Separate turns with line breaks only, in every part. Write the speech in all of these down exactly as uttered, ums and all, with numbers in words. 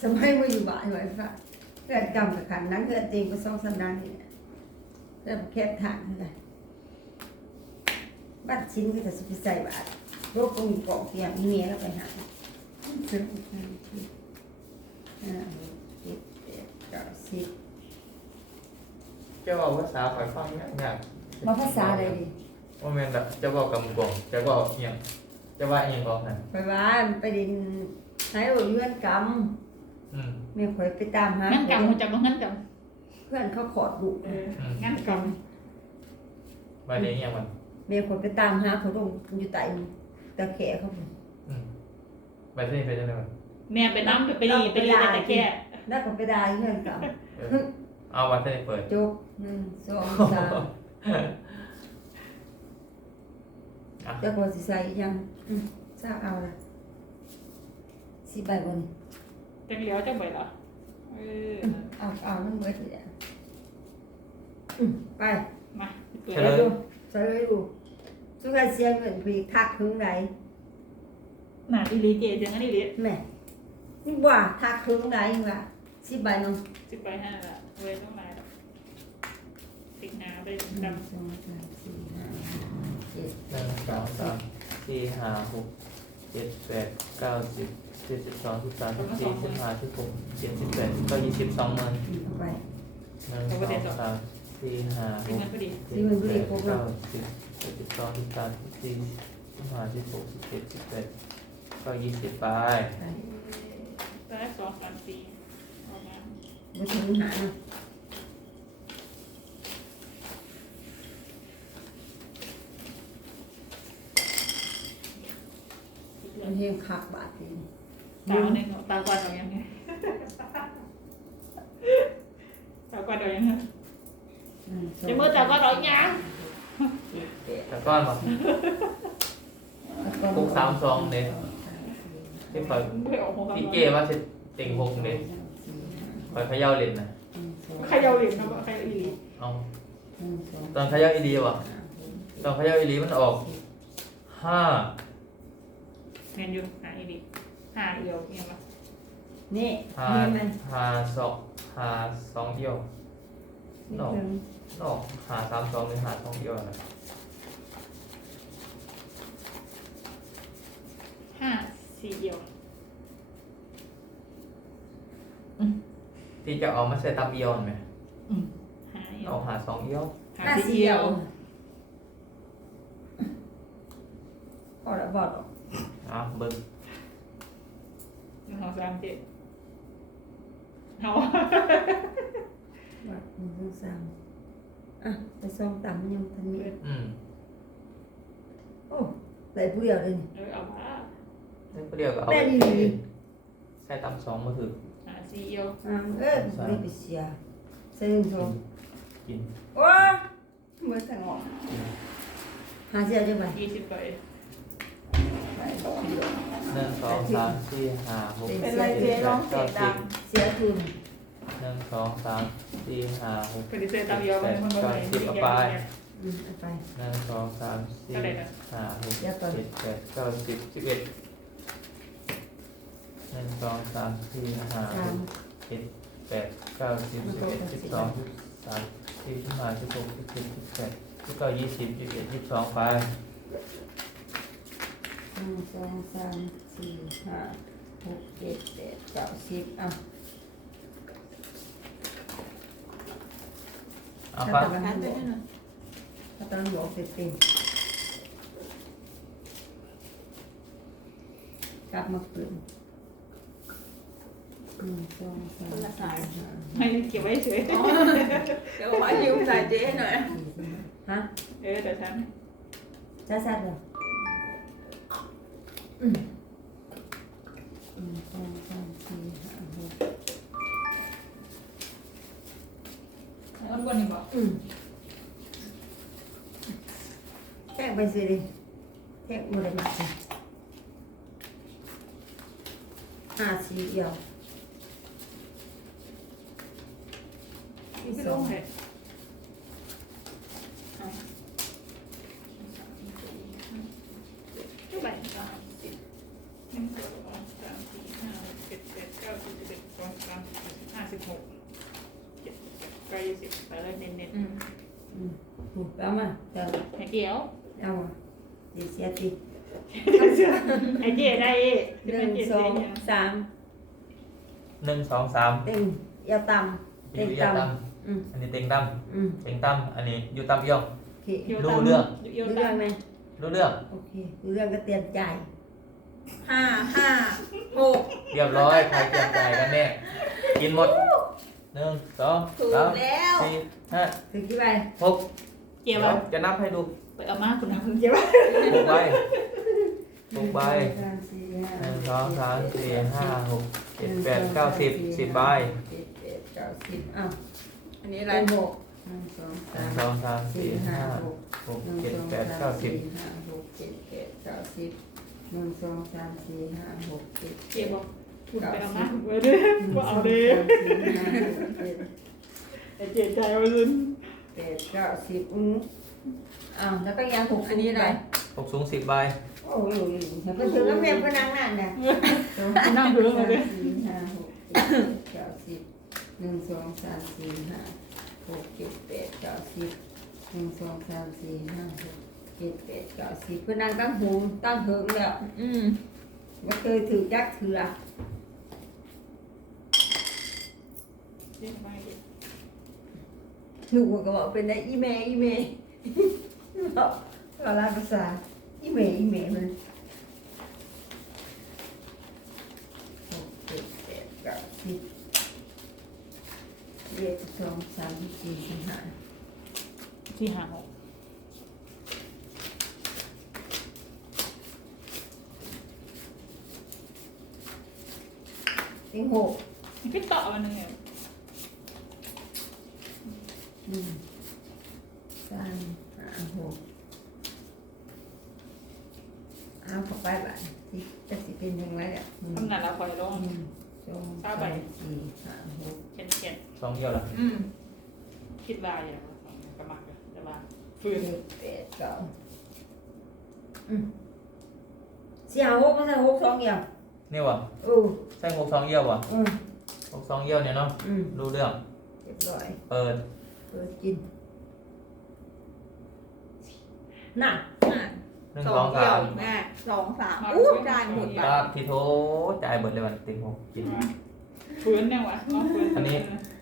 สมัยมาอยู่บ้านไว้ค่ะเพื่อนกำกับขันนั้นเพื่อนตีก็สองสามด้านนี่เริ่มแคบทางเลยบ้านชิ้นก็จะสุดใจบาทโรคก็มีเกาะเกียร์มีเมียแล้วไปหาซื้อห้าห้าเจ็ดแปดเก้าสิบ
จะบอกภาษาข่อยฟังยากยาก
มาภาษาอะไรดิ
ว่าแม่นแบบจะบอกกำกวงจะบอกเอียงจะว่าเอียงบอกนั่น
ไปบ้านไปดินให้โอ้ยเงื่อนก
อืม
ำไม่ค่อยไปตามหา
งั้นกำมันจะมางั้นก
เพื่อนเขาขอดดุ
ำเอองั้นก
มาเรียนเอียงมัน
เมียคนไปตามหาเขาตรงอยู่ใต้ตะแคร่เขา
อืมไปที่นี่ไปจังไดมัน
ำแม่ไปน้ำไปรีไปรีแต่แก่
แล้วก็ไปได้เงื่อนก
เออเอาวันที่นี่เปิด
ำจบหนึ่งสองสามแล้วก็สิใส่อีกยังอืมทราบเอาละสิใบบน
จังเหลียวจังไปเหรอเออ
เอาเอานั่นเบิดเลยอ่ะอืมไป
มาเปิด
ใส่ดูใส่เลยดูสุขเสียเงินพีทักถึงไหน
หนาอีลีเจจังงั้นอีลี
แม่นี่ว่าทักถึงไหนวะสิใบนึง
สิบใบห้าละเว้ยต้องมาแล้วสิงหาไป
ห
ด
นึ่งสองสามสี่ห้าเจ็ด
หนึ่งสองสามสี่ห้าหกเจ็ดแปดเก้าสิบสิบสิบสองสิบสามสิบสี่สิบห้าสิบหกเจ็ดสิบแปดก็ยี่สิบสองหมื่น
เอาไป
หนึ่งสองสามสี่ห้า
ำ
ห
เป็น
ก
เงินพอดี
เจ็ดแปดเก้าสิบเจ็ดสิบสองสิบสามสิบสี่สิบห้าสิบหกสิบเจ็ดสิบแปดก็ยี่สิบไป
ไป
ได้สองสามสี่ออกมา
มาถึงหาเนาะมันเฮงคักบาทนี่
ตาหนึ่งตากวาดเอายังไงตากวาดเอายังไง
หนึ่งสอง
จะมือตากวาดเอายัง
เจ็ดแปด
แต่ก้อนมาหกสามสองเนี่ยที่คอย
ไม่ออกหัว
อีเกว่าสิติงหกเนี่ยคอยเขย่าเล่นนะ
ใครเอาเหรียญนะใครเอาอีลี
เอาตอนเขย่าอีดีวะตอนเขย่าอีดีมันออกห้า
เงินอยู่หาอีลีหาเดียวเนี่ยมา
นี่
ห้า
เห็นไหม
ห้าสองห้าสองเดียว
นี่
นอก
ถึง
นอกหาสามสองหรือหาสองเดียวนะ
ห้าสี่เดียว
ที่จะเอามาใส่ตับเอียวไหม
หาเดีย
เอา
ว
หาสองเอียว
หา
ห้า
สี่
สี่
เดี
เดี
ย
ยว วพอแล้วบอก
อ่ะเบิ้ง
หนึ่งสองสามเจ็ดเอา
บอกหนึ่งสองสามอ่ะไปซองต่ำยังทันมี
อืม
โอ้ได้ผู้เดียวเลยนี่
เออเอามา
นี่ก็เดียวก็เอา
แม่
ไป
ดีดี
ใส่ตับสองมาถือ
หาสี่เดียว
อ่าเออไม่ไปเสียใส่หนึ่งสอง
กิน
ว้าเมื่อแต่งอหาเสียจะไป
ยี่สิบใบ
ไปบอกเดียว
หนึ่งสองสามสี่ห้าหก
เป็น
เจ็ด
ไร
แป
เจ๊
ด
ร้อง
เก้าสิบ
เสียคืน
หนึ่งสองสามสี่ห้าหก
ปฏิเสธตามเดียว
แป
มัน
ด
มัน
เก้า
อะไร
สิบเอาไป
อืมเอาไป
หนึ่งสองสามสี่ห้าหกเจ็ดแปดเก้าสิบสิบเอ็ดหนึ่งสองสามสี่ห้า
สา
ห
ม
กเจ็ดแปดเก้าสิบสิบเอ็ดสิบสองสิบสามสี่สิบห้าสิบหกสิบเจ็ดสิบแปดสิบเก้ายี่สิบยี่สิบเอ็ดยี่สิบสองไป
หนึ่งสองสามสี่ห้าหกเจ็ดแปดเก้าสิบอ่ะ
เอาไป
ถ้าตอนบอกถ้าตอนบอกเสร็จเป็นกลับมาคืนหนึ่งสองสามสี่ห้า
ให้เก็บไว้เฉย
เดี๋ยวขอยืมสายเจ๊หน่อย
ฮะ
เออเดี๋ยวฉัน
ช้าช้าเลยอืมหนึ่งสองสามสี่ห้าหก
เอาบนนี่บอก
อืมแทงไปสิดิแทงมือเลยมาสิห้าสี่เดียว
ไม่ลงเลยเท่าไหร่สามสิบหนึ่งสองสามสี่ห้าเจ็ดแปดเก้าสิบสิบเอ็ดส
ถูกเอามาเจ้า
ไอ้เกี่ยว
เอามาเดี๋ยวเสียติ
ไอ้เจ๊ได้เอ๊ะ
หนึ่งสองสาม
หนึ่งสองสาม
เต็งเอียวต่ำ
อ
เต็ง
ยู่ยา
ต่
ตั้ม
ำอืม
อันนี้เต็งตั้ม
อืม
เต็งตั้มอันนี้อยู่ตั้มเอี่ยว
โอเค
รู้เรื่อง
เกี่ยว
รู้
ตั
เรื่อง
ง
ไหม
รู้เรื่อง
โอเครู้เรื่องก็เตรียมใจาย
ห้าห้าหก
เรียบร้อยใครเตรียมใจกันแน่กินหมดหนึ่งสอง
ถูก
สาม
แล้ว
สี่ห้า
ถึงกี่ใบ
หก
เกี่ยว
เดี๋ยวจะนับให้ดู
ไปเอามาคุณทำคุณเกี่ยว
หกใบหกใบ
หนึ่งสองสามสี่
หนึ่งสองสามสี่ห้าหกเจ็ดแปดเก้าสิบสิบใบ
เจ็ดแปดเก้าสิบอ้าว
อันนี้อะไร
เป็นหกหนึ่งสอง
หนึ่
สาง ม
สองสาม
สี่
สี่
ห้า
ห้า
หก
หก
หนึ่ง
เจ็ด
สอง
แปด
สาม
เก้าสิบ
สี่ห้าหกเจ็ดแปดเก้าสิบหนึ่งสองสามสี่ห้าหกเจ็ด
เกี่ยวบอกคุณไปเอามาไว้ด้วยว่าเอาเลย ไอ้เจ๊ใจว่าลุ้น
แปดเก้าสิบอืออ้าวแล้วก็ยังหก
อันนี้อะไร
หกสูงสิบใบ
โอ้ยแล้วก็ถึงแล้วแม่ก็นั่งนั่นน่ะ
นั่งดูแล้วมาเลย
สี่ห้าหกเจ็ดแปดเก้าสิบหนึ่งสองสามสี่ห้าหกเจ็ดแปดเก้าสิบหนึ่งสองสามสี่ห้าหกเจ็ดแปดเก้าสิบเพื่อนั่งตั้งหูตั้งเหิงแล้ว
อืม
ว่าเคยถือจักเถื่อ
เจ๊มาเจ๊
หนูก็บอกเป็นได้อีเมย์อีเมย์เราเราลาภาษาอีเมย์อีเมย์มันหกเจ็ดแปดเก้าสิบเอ็ดสองสามสี่สิบห้า
สี่ห้าหก
เต็งหก
พี่ต่อวันหนึ่งเนี่ย
หนึ่งสามห้าหกเอาเข้าไปบ้านที่จะสิเป็นยังไงอ่ะหนึ่ง
ทำหนักเราคอยลง
หนึ่งสองสามสี่ห้าหก
เขียนเขียน
สองเอี่ยวเหรอ
อืม
คิดลายอย่างกระมักจะมาฟืน
เจ็ดแปดเก้าอืมสี่ห้าหกไม่ใช่หกสองเดียว
นี่วะ
เออ
ใช่หกสองเอี่ยววะ
อืม
หกสองเอี่ยวเนี่ยเนาะ
อืม
รู้เรื่อง
เรียบร้อย
เปิด
เปิดกินน่ะ
อ่ะ
หนึ่ง
ส
ส
อ
อง ง
เดี่ย
สาว ม
แม่สองสามอู้ได้หมด
ค
อ่ะ
รับทีโทจ่ายเบิดเลยวันติงหกกิน
ฟืนเนี่ยวะน้องฟืน
อันนี้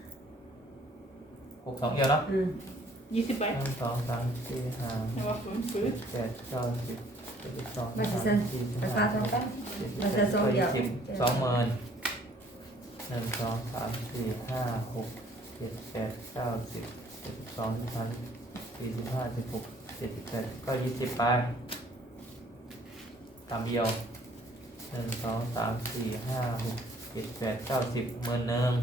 หกสองเอี่ยวเนาะ
อืม
ยี่สิบใบ
หนึ่งสองสามสี่ห้า
เนี่ยว่าฟืนฟืน
แปดเก้าสิบเจ็ดสิบสอง
มา
สา
จะ
ม
สั่น
สี่สิบ
ภา
ห้า
ษาสองกัน
เจ็ดสิบ
มา
แป
จะ
ด
สองเดี่ยว
สิบสองหมื่นหนึ่งสองสามสี่ห้าหกเจ็ดแปดเก้าสิบเจ็ดสิบสองสิบสามสี่สิบห้าสิบหกเจ็ดสิบแปดก็ยี่สิบไปตามเดียวหนึ่งสองสามสี่ห้าหกเจ็ดแปดเก้าสิบหมื่นหนึ่ง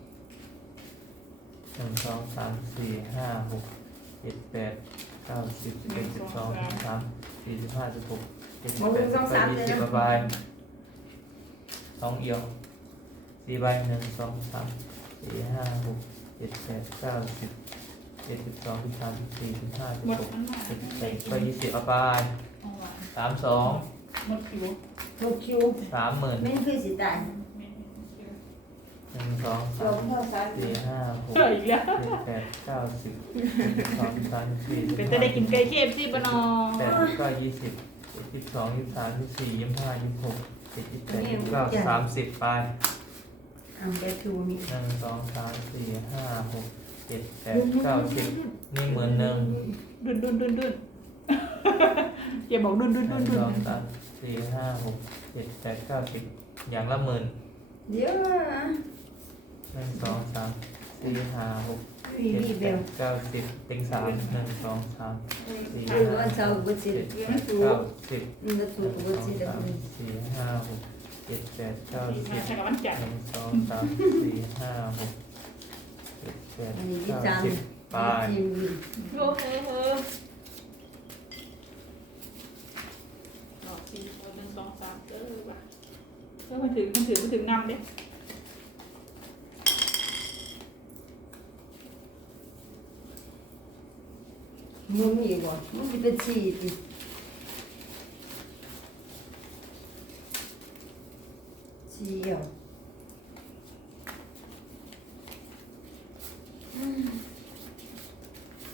หนึ่งสองสามสี่ห้าหกเจ็ดแปดเก้าสิบสิบเอ็ดสิบสองสิบสามสี่สิบห้าสิบหกเจ็ดสิบแปดสิบเก้ายี่สิบไปสองเอียวสี่ใบหนึ่งสองสามสี่ห้าหกเจ็ดแปดเก้าสิบเจ็ดสิบสองสิบสามสิบสี่สิบห้าสิบ
หมด
หก
อันหนา
เจ็ดสิบแปดก็ยี่สิบเอาไป
เอาวะ
สามสอง
หมดคิว
ลูกคิว
สามหมื่น
ไม่คือสิตาย
หนึ่งสอง
ส
สา
อ
ม
งเท่าสาม
สี่ห้าหก
เจออีกแล้ว
เจ็ดแปดเก้าสิบสิบสองสิบสามสิบสี่สิบ
เป็น
ห้า
จะได้กินไก่เคฟซีบนอ
แปดสิบเก้ายี่สิบยี่สิบสองยี่สิบสามยี่สิบสี่ยี่สิบห้ายี่สิบหกเจ็ดยี่สิบแปดยี่สิบเก้าสามสิบไป
เอาไปคิวนี่
หนึ่งสองสามสี่ห้าหกเจ็ดแปดเก้าสิบนี่หมื่นหนึ่ง
ดุนดุนดุนดุนเจ๊บอกดุนดุน
ห
ดุ
นึ่
น
ง
ดุ
สอน งสามสี่ห้าหกเจ็ดแปดเก้าสิบอย่างละหมื่น
เดี๋ยวนะ
หนึ่งสองสามสี่ห้าหก
วี
เจ็ด
วี
แป
เบล
ดเก้าสิบติงสามหนึ่งสองสามสี่
คือ
ห้า
วันเสาร์วันศุ
เจ็
ก
ด
ร์
แปดเก้าสิบ
มันจะ
ห
ถู
นึ่
ก
ง
วัน
สอง
ศุกร์
สามสี่ห้าหกเจ็ดแปดเก้าสิบ
มาใช้กับวันจันท
ห
ร์
นึ่งสองสามสี่ห้าหกเจ็ดแปด
อันนี้ยี่
เก้า
สาม
สิบไป
ทีมวิน
โอ้โหเออดอกสี่หนึ่งสองสามเออว่ะเออมันถือมันถือมันถือนำเด้
มึงมีบ่มึงมีเป็นสี่ติสี่เอี่ยว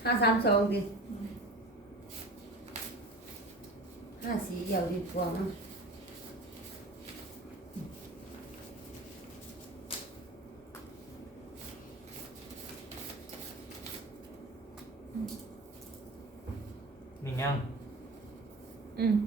ห้าสามสองดิ
อืม
ห้าสี่เอี่ยวดีกว่ามั้ง
มีงั้ง
อืม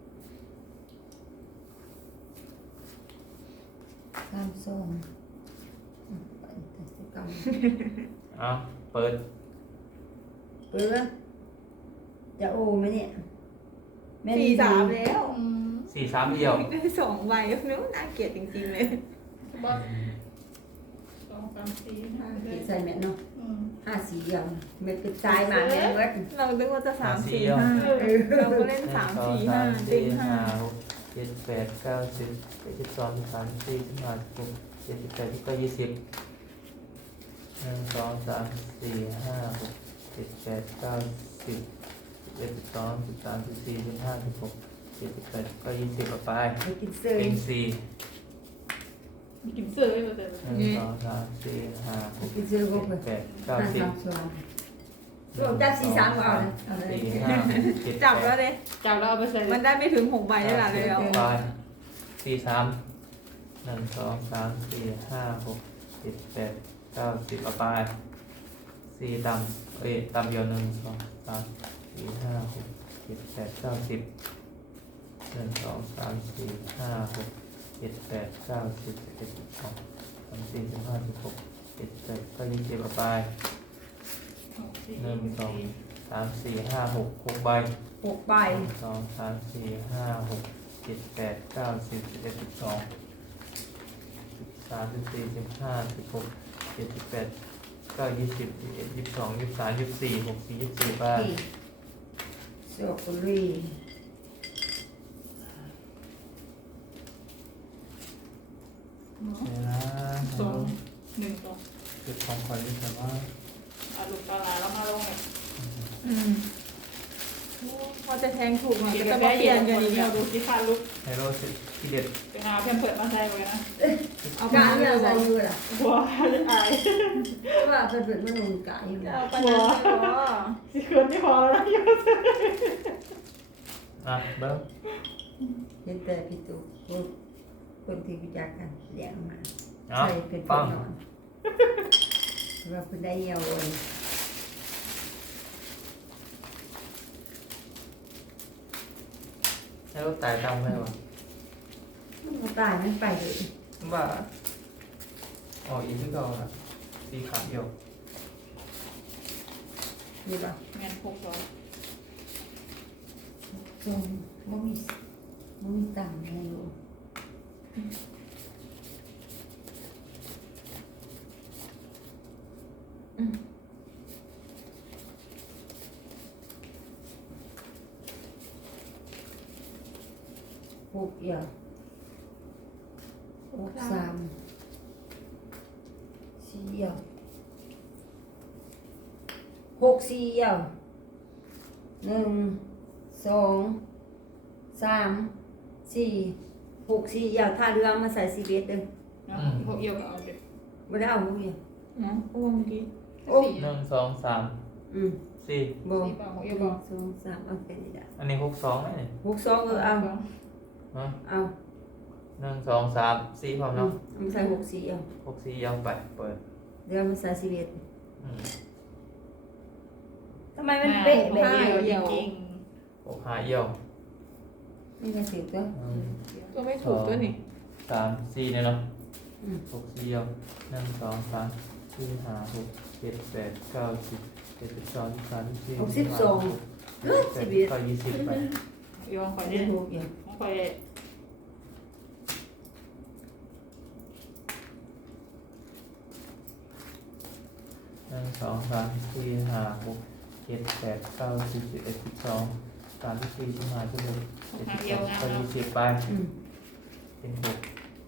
สามสองอืมไปแต่สิบเก้า
เอาเปิด
เปิดวะจะโอไหมเนี่ยแม่น
สี่สามแล้ว
อืม
สี่สามเอี่ยว
ได้สองใบนึกน่าเกลียดจริงๆเลย
บอสสองสามสี่ห้า
ห้า
เจ็
สี่
ด
ใส่แม่นเนาะ
อืม
ห้าสี่เอี่ยวเม็ดกระจายมาแม่นเบิด
เราคิดว่าจะสามสี่ห้าเราก็เล่นสามสี่ห้า
หนึ่งสองสาม
ติ
สี่
งห้า
ห้าหกเจ็ดแปดเก้าสิบเจ็ดสิบสองสิบสามสิบสี่สิบห้าสิบหกเจ็ดสิบแปดสิบเก้ายี่สิบหนึ่งสองสามสี่ห้าหกเจ็ดแปดเก้าสิบเจ็ดสิบสองสิบสามสิบสี่สิบห้าสิบหกเจ็ดสิบแปดก็ยี่สิบไป
ไปกินเสื้อ
เต็งสี่
มีกินเสื้อไว้มาแต่
หนึ่งสองสามสี่ห้าหก
กินเสื้อก็
เจ็ด
ไป
แปดเก้า
ห้า
สิบ
สามสองรวมจับสี่สามก็เอาเลยเอาเลย
สี่ห้าหกเจ็ด
จับ
แป
แล้ว
ด
เลย
จับแล้วเอาไปใส่
มันได้ไม่ถึงหกใบได้ละเลยเอา
ไปสี่สามหนึ่งสองสามสี่ห้าหกเจ็ดแปดเก้าสิบเอาไปสี่ดำเอ้ยดำเดียวหนึ่งสองสามสี่ห้าหกเจ็ดแปดเก้าสิบหนึ่งสองสามสี่ห้าหกเจ็ดแปดเก้าสิบเจ็ดสิบสองสามสี่สิบห้าสิบหกเจ็ดแปดเก้ายี่สิบเอาไป
หกสี่
หนึ่งสองสามสี่ห้าหกหกใบ
หกใบ
หนึ่งสองสามสี่ห้าหกเจ็ดแปดเก้าสิบสิบเอ็ดสิบสองสิบสามสิบสี่สิบห้าสิบหกเจ็ดสิบแปดเก้ายี่สิบยี่สิบเอ็ดยี่สิบสองยี่สิบสามยี่สิบสี่หกสี่ยี่สิบสี่บ้าน
ที่สอบบุรี
เดี๋ยวนะ
สองหนึ่งสอง
จุดของขวัญที่แต่ว่า
อาลูกตาลาแล้วมาลงเนี่ย
อืมพอจะแทงถูกหน่อย
เก็
ก็
บ
จะ
แค่
มาเป
เย็
ลี่ย
น
น
อ
กั
ย่าน ง
อี
นี้
ก
เราดูที่ค่าลุก
ไฮโลสิที่เด็ด
ไปหาเพื่อนเปิดมาใส่ไว้นะ
เอา
การ
ไป
เนี่ย
ใส่
เราอยู่ล่ะ
บัวอาย
ว่าเป็นเป็นมันลงกายอยู่
เอาไปใส่หัว
สิคืนที่พอแล้วนะยศ
อ่ะเบิ้ง
เห็นแต่พี่ตุ๊กคนคนที่รู้จักกันเลี้ยงมา
เอา
ใส่เป็นค
ปั
น
ง
นอนว่าเป็นได้เยาวเลย
แล้วตายตังไหมวะ
มันก็ตายมันไปเลย
ว่าออกอีกที่เก่าอ่ะตีขาเดียว
นี่ป่ะ
แมนหกสอง
จงว่ามีว่ามีตังค์ให้อยู่อืมหกอย่างหกสามสี่อย่างหกสี่อย่างหนึ่งสองสามสี่หกสี่อย่างถ้าเรือมาใส่สีเบสเด้อ
นะหกเอียวก็เอาเด็ก
ไม่ได้เอาหกอย่าง
เนาะพวกเมื่อกี้
โอ้
สี่
หนึ่งสองสาม
อืม
สี่
บอ
สี่เปล่าหก
ห
เอียว
นึ่
เปล่าง
สองสามเอาแค่นี้ละ
อันนี้หกสองไหมเนี่ย
หกสองเออเอา
ฮะ
เอา
หนึ่งสองสามสี่พร้อม
อื
เนาะ
มเอามาใส่หกสี่เอา
หกสี่ยาวไปเปิด
เดี๋ยวมาใส่สีเบส
อืม
ทำไมมันเป๊ะแบบ
ห้า
นี้
เอียวจริง
หกห้าเอี่ยว
นี่มาสิบตัว
หนึ่ง
ก็ไม่ถูกตัวนี่
สามสี่เนี่ยเนาะ
อืม
หกสี่เอี่ยวหนึ่งสองสามสี่ห้าหกเจ็ดแปดเก้าสิบเจ็ดสิบสองสิบสามสิบสี่
หกสิบสอง
เจ็ดสิบแปดสิบเก้ายี่สิบไป
เอียวข่อย
อัน
เนี่
นี้
ย
หกอย่าง
ของข่อย
หนึ่งสองสามสี่ห้าหกเจ็ดแปดเก้าสิบสิบเอ็ดสิบสองสามสิบสี่สิบห้าสิบหกเจ็ดสิบแปดเก้ายี่สิบไป
อืม
เป็นหก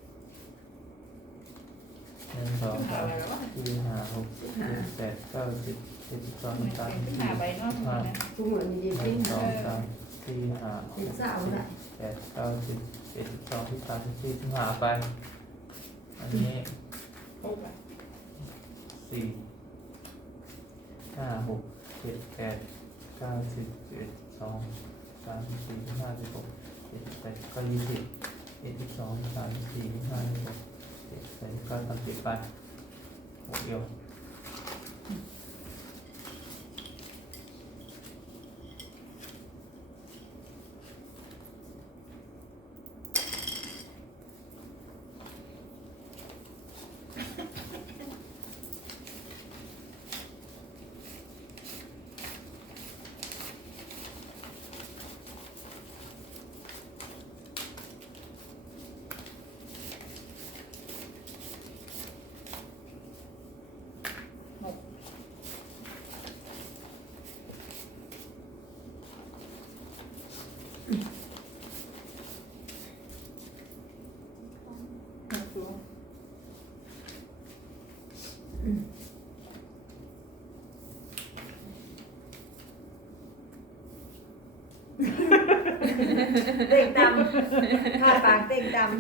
หนึ่งสอง
หา
สาม
อะไรแล้ววะ
สี่ห้าหกเจ็ดแปดเก้าสิบเจ็ดสิบสอง
เหมือน
สาม
เป็น
สิบ
หา
สี่
ใบนอก
ห้า
ทุกเหมือนมี
ห
จริ
นึ่
ง
งสองสามสี่ห้าห
เป็น
ก
สาวละ
แปดเก้าสิบเจ็ดสิบสองสิบสามสิบสี่สิบห้าไป อันนี้
หกอ่ะ
สี่ห้าหกเจ็ดแปดเก้าสิบสิบเอ็ดสองสามสี่สิบห้าสิบหกเจ็ดแปดก็ยี่สิบเอ็ดสิบสองสามสี่สิบห้าสิบหกเจ็ดแปดก็สามสิบไปหกเดียว
หกหกสูง
เต็งดำผ้าปากเต็งดำ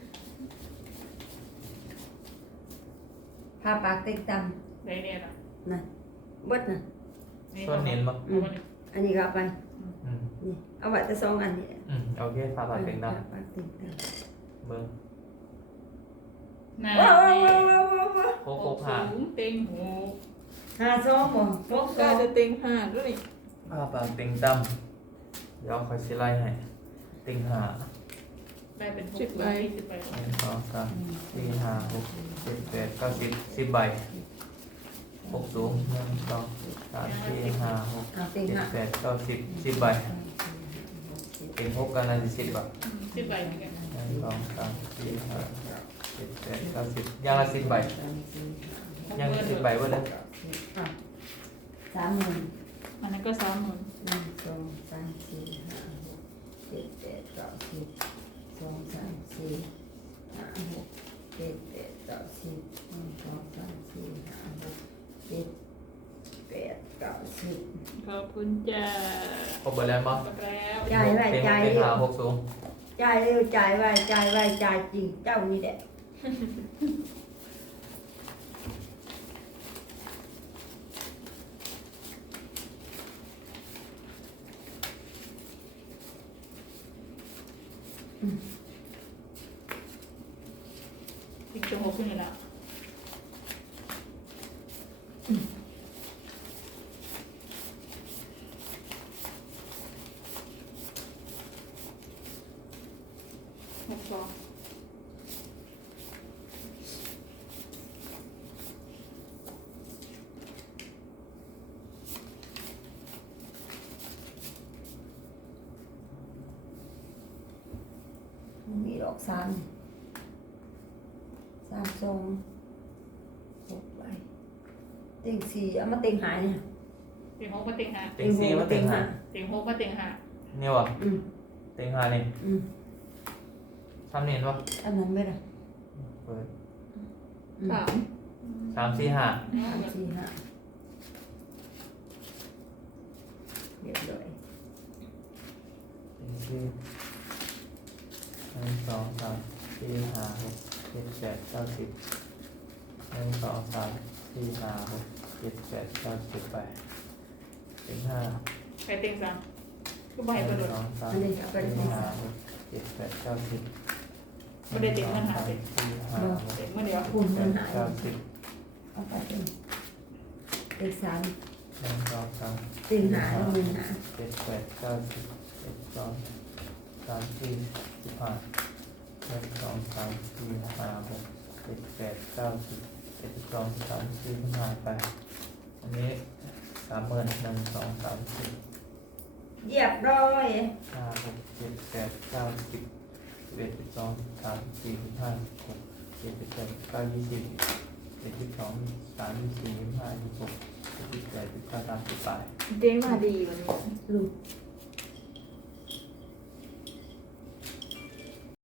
ผ้าปากเต็งด
ได้เนี่ยนะ
ำนะเบิดนะ
ส่วนเน้นมั้ง
อืมอันนี้ก็เอาไป
อืม
นี่เอาไว้แต่สองอันนี่แหละ
อืมโอเคพาไปเป็นด
ผ้าปากเต็งดำ
ำเบิ้ง
หน้า
ว้าวว้าวว้าวว้าวว้าว
โคกโคกหา
สูงเต็งหู
หาสองบ่
ลกก็จะเต็งห้าด้วย
พาไปเป็นดำเดี๋ยวคอยสิไล่ให้ติงหา
ได้เป็นหกใบสิบใบ
หนึ่งสองสามสี่ห้าหกเจ็ดแปดเก้าสิบสิบใบหกสูงหนึ่งสองสามสี่ห้าหก
เอาเต็ง
เจ็ด
ห้า
แปดเก้าสิบสิบใบเป็นหกกันละสิบอ่ะ
สิบใบเหมือนกัน
หนึ่งสองสามสี่ห้าเจ็ดแปดเก้าสิบอย่างละสิบใบอย่างละสิบใบเว่าเลย
อ่ะสามหมื่น
อันนั้นก็สามหมื่น
หนึ่งสองสามสี่ห้าหกเจ็ดแปดเก้าสิบสองสามสี่ห้าหกเจ็ดแปดเก้าสิบหนึ่งสองสามสี่ห้าหกเจ็ดแปดเก้าสิบ
ขอบคุณจ้า
ครบหมดแล้วมั้ง
ครบแล้ว
จ่ายไว้
เป็น
จ่าย
เป็น
เร็
หาว หกสูง
จ่ายเร็วจ่ายไว้จ่ายไว้จ่ายจริงเจ้านี่แหละอืม
ติดจมูกขึ้นเลยละหกสอง
มีดอกสามสามทรงหกใบเต็งสี่เอามาเต็งหายเนี่ย
เต็งหกมาเต็งห้า
เต็งสี่มาเต็งหา
เต็งหกมาเต็งห้า
เนี่ยวะ
อืม
เต็งหานี่
อืม
ทำเนียนวะ
อันนั้นไม่ได้
เปิด
อืม
สาม
สามสี่ห้า
สามสี่ห้าเรียบร้อย
เต็งสี่หนึ่งสองสามสี่ห้าหกเจ็ดแปดเก้าสิบหนึ่งสองสามสี่ห้าหกเจ็ดแปดเก้าสิบไปเต็งห้า
ใครเต็งสามก็
ห
บ่ให้กระโด
นึ่
ด
งสองสาม
อันนี้เอาไป
สี่
เต็ง
ห้า
สาม
หกเจ็ดแปดเก้าสิบ
ไม่ได้เต็งมันหาเต็ง
สี่ห้าหก
เต็งเมื่อเดียว
คุณมันหาย
เก้าสิบ
เอาไปเต็งเต็งสาม
หนึ่งสองสาม
เต็งหาแล้วมือหา
เจ็ดแปดเก้าสิบเอ็ดสองสามสี่สิบห้าหนึ่งสองสามสี่ห้าหกเจ็ดแปดเก้าสิบเอ็ดสองสามสี่สิบห้าไป อันนี้สามหมื่นหนึ่งสองสามสี่
เรียบร้อย
ห้าหกเจ็ดแปดเก้าสิบสิบเอ็ดสิบสองสามสี่สิบห้าหกเจ็ดสิบแปดเก้ายี่สิบเจ็ดสิบสองสามยี่สี่ยี่ห้ายี่หกเจ็ดสิบแปดสิบเก้าสามสิบไป
เด้งมาดีวันนี้
ลูก
อ